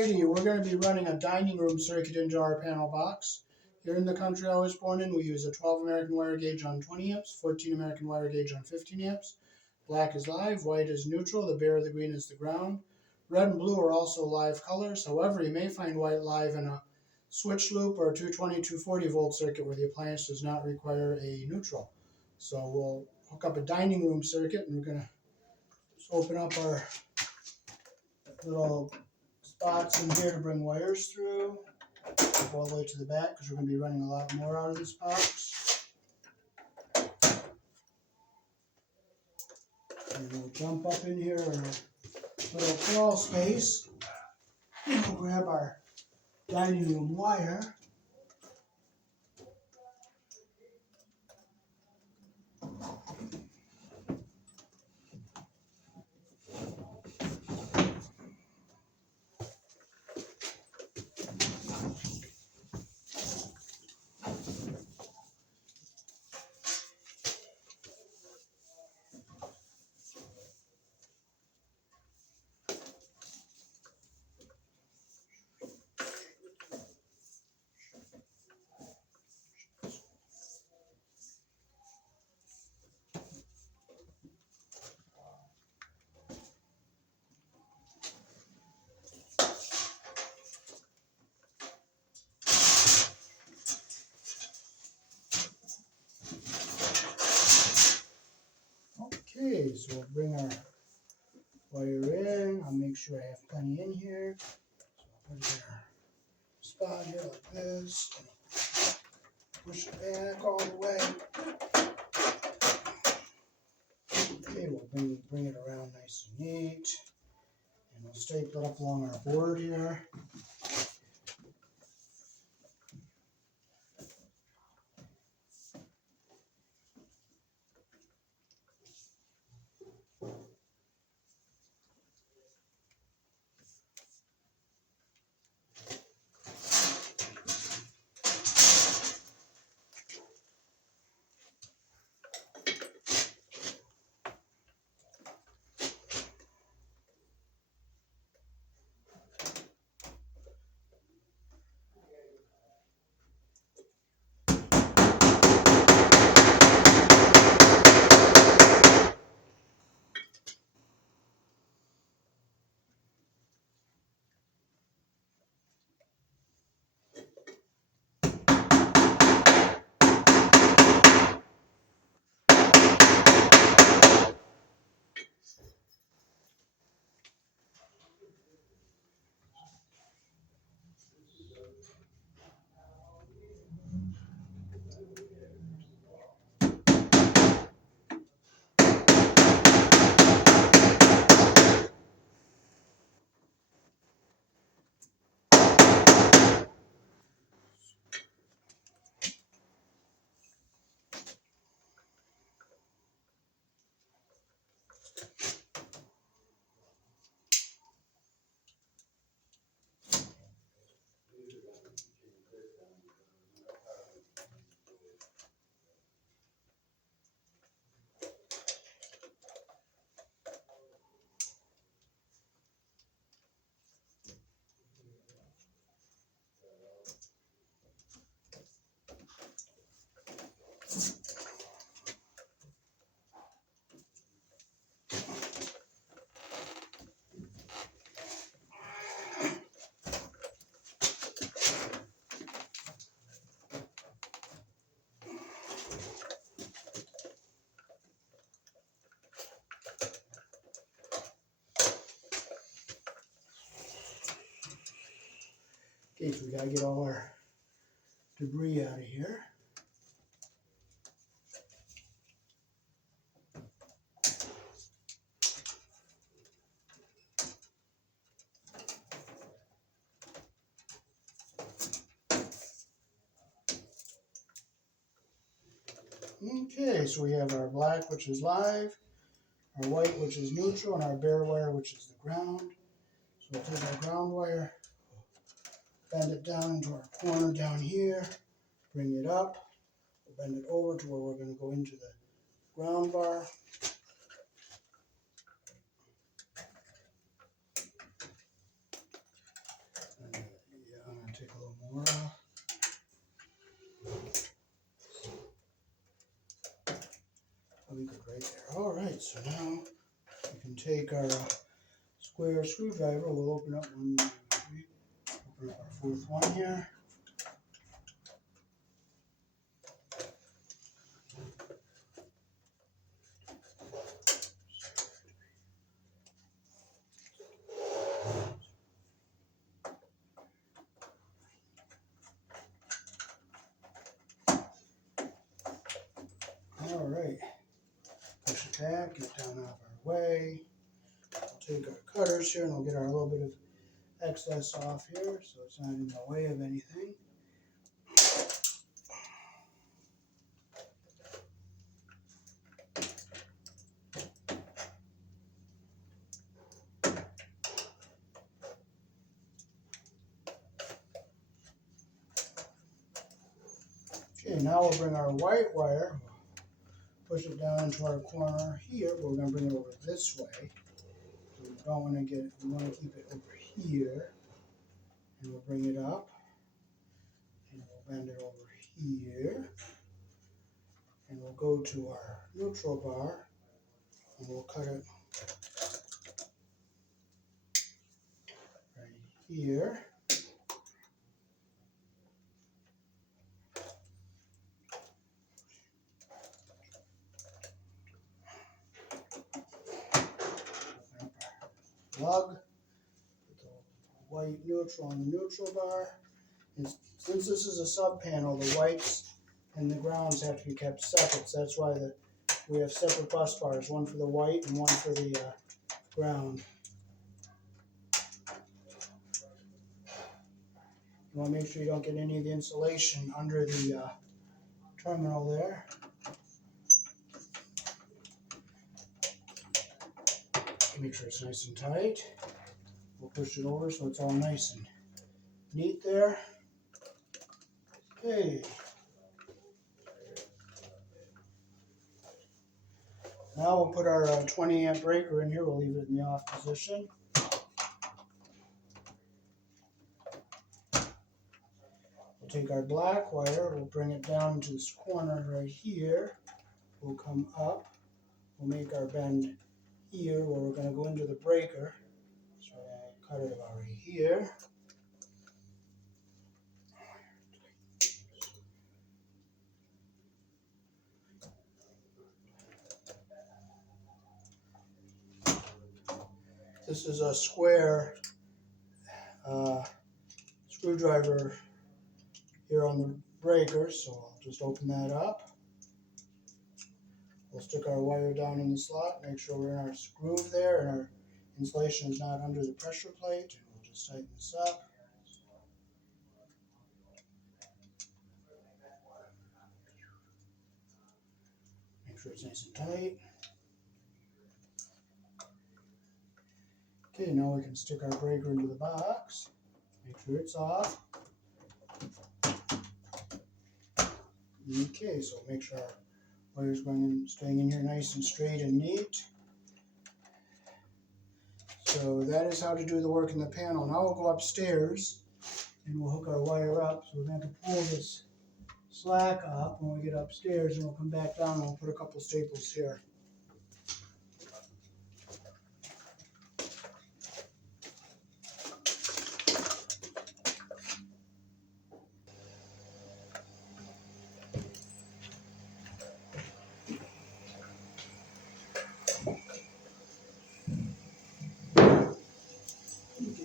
Alrighty, we're going to be running a dining room circuit into our panel box. Here in the country I was born in, we use a 12 American wire gauge on 20 amps, 14 American wire gauge on 15 amps. Black is live, white is neutral, the bare, the green is the ground. Red and blue are also live colors. However, you may find white live in a switch loop or a 220, 240 volt circuit where the appliance does not require a neutral. So we'll hook up a dining room circuit, and we're going to just open up our little spots in here to bring wires through. Go all the way to the back because we're going to be running a lot more out of this box. And we'll jump up in here in a little crawl space. And we'll grab our dining room wire. Okay, so we'll bring our wire in. I'll make sure I have plenty in here. So I'll put it in our spot here like this. Push it back all the way. Okay, we'll bring it around nice and neat. And we'll staple it up along our board here. Okay, so we gotta get all our debris out of here. Okay, so we have our black, which is live, our white, which is neutral, and our bare wire, which is the ground. So we'll take our ground wire, bend it down into our corner down here, bring it up, we'll bend it over to where we're going to go into the ground bar. right there. All right, so now we can take our square screwdriver. We'll open up 1, 2, 3. Open up our fourth one here. All right, push it back, get down out of our way. We'll take our cutters here and we'll get our little bit of excess off here so it's not in the way of anything. Okay, now we'll bring our white wire, push it down into our corner here, but we're going to bring it over this way. So we don't want to get it, we want to keep it over here. And we'll bring it up, and we'll bend it over here. And we'll go to our neutral bar, and we'll cut it right here. Plug, put the white neutral on the neutral bar. And since this is a sub panel, the whites and the grounds have to be kept separate. So that's why we have separate bus bars, one for the white and one for the ground. You want to make sure you don't get any of the insulation under the terminal there. Make sure it's nice and tight. We'll push it over so it's all nice and neat there. Okay. Now we'll put our 20 amp breaker in here. We'll leave it in the off position. We'll take our black wire. We'll bring it down into this corner right here. We'll come up. We'll make our bend here where we're going to go into the breaker. So I'll cut it about right here. This is a square screwdriver here on the breaker, so I'll just open that up. We'll stick our wire down in the slot, make sure we're in our groove there and our insulation is not under the pressure plate. And we'll just tighten this up. Make sure it's nice and tight. Okay, now we can stick our breaker into the box. Make sure it's off. Okay, so make sure our wire's staying in here nice and straight and neat. So that is how to do the work in the panel. Now we'll go upstairs and we'll hook our wire up. So we're going to have to pull this slack up when we get upstairs, and we'll come back down and we'll put a couple staples here.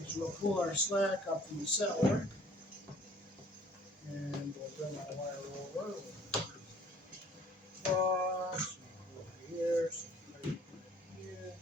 So we'll pull our slack up from the cellar, and we'll bring our wire over. Across, over here, so right here.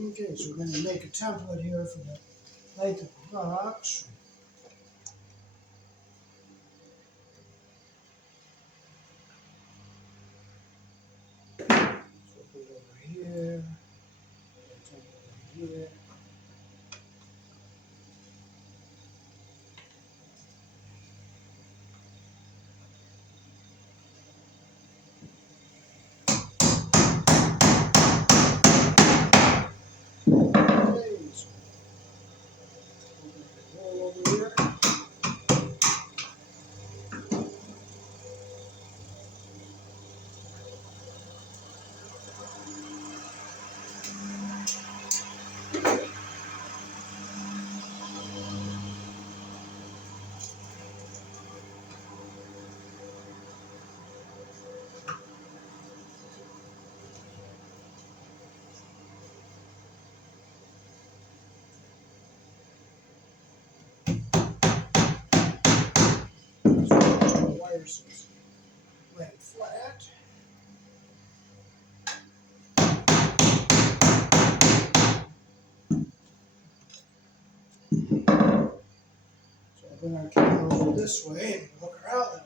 Okay, so we're going to make a template here for the height of the box. So put it over here, template over here. Okay, so roll over here. Wire sits laying flat. So I'll bring our camera over this way and look her out.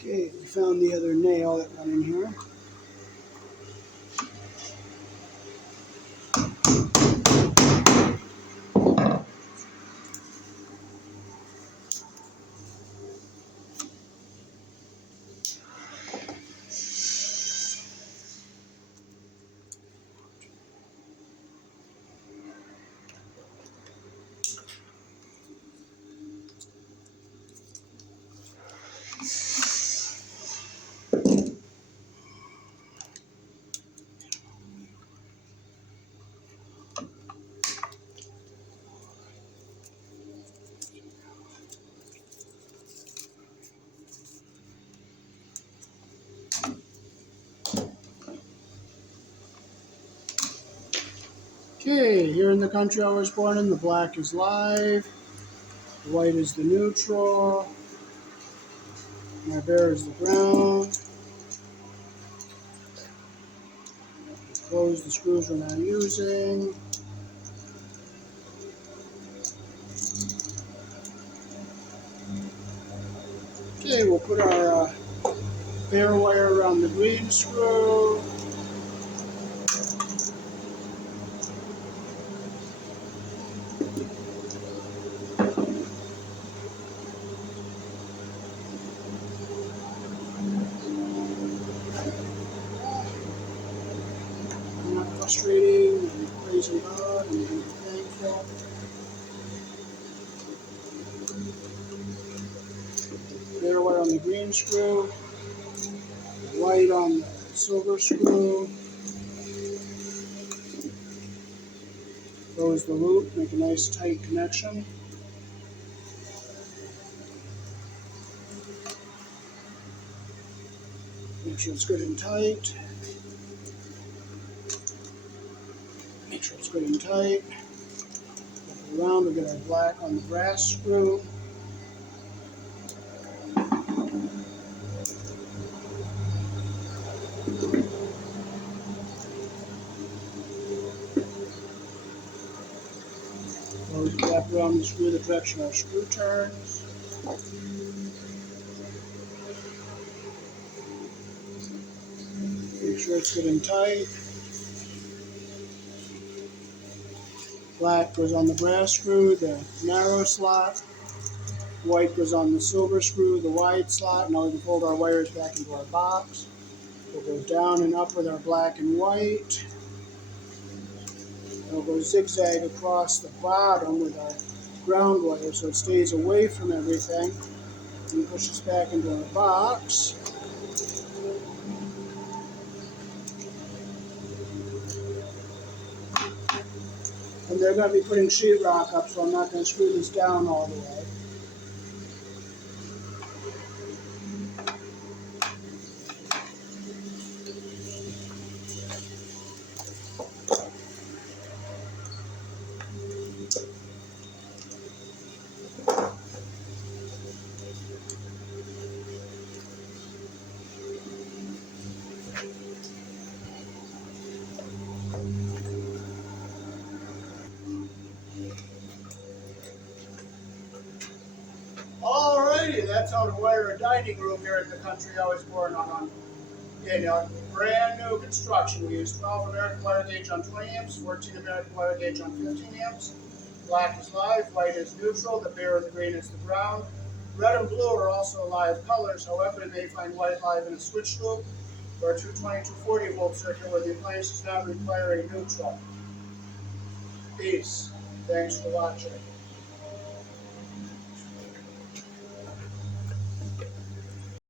Okay, we found the other nail that went in here. Okay, here in the country I was born in, the black is live, the white is the neutral, my bear is the ground. Close the screws we're not using. Okay, we'll put our bare wire around the green screw. Not frustrating and crazy loud, and be thankful. Bare wire on the green screw, white on the silver screw. Close the loop, make a nice tight connection. Make sure it's good and tight. Make sure it's good and tight. Flip it around, we'll get our black on the brass screw. Close the wrap around the screw the direction our screw turns. Make sure it's good and tight. Black goes on the brass screw, the narrow slot. White goes on the silver screw, the wide slot. Now we can fold our wires back into our box. We'll go down and up with our black and white. And we'll go zigzag across the bottom with our ground wire so it stays away from everything. And push this back into our box. And they're going to be putting sheetrock up, so I'm not going to screw this down all the way. that's how to wire a dining room here in the country I was born on. In a brand new construction, we use 12 American wire gauge on 20 amps, 14 American wire gauge on 15 amps. Black is live, white is neutral, the bare and the green is the brown. Red and blue are also live colors, however, you may find white live in a switch loop or a 220, 240 volt circuit where the appliance does not require a neutral. Peace. Thanks for watching.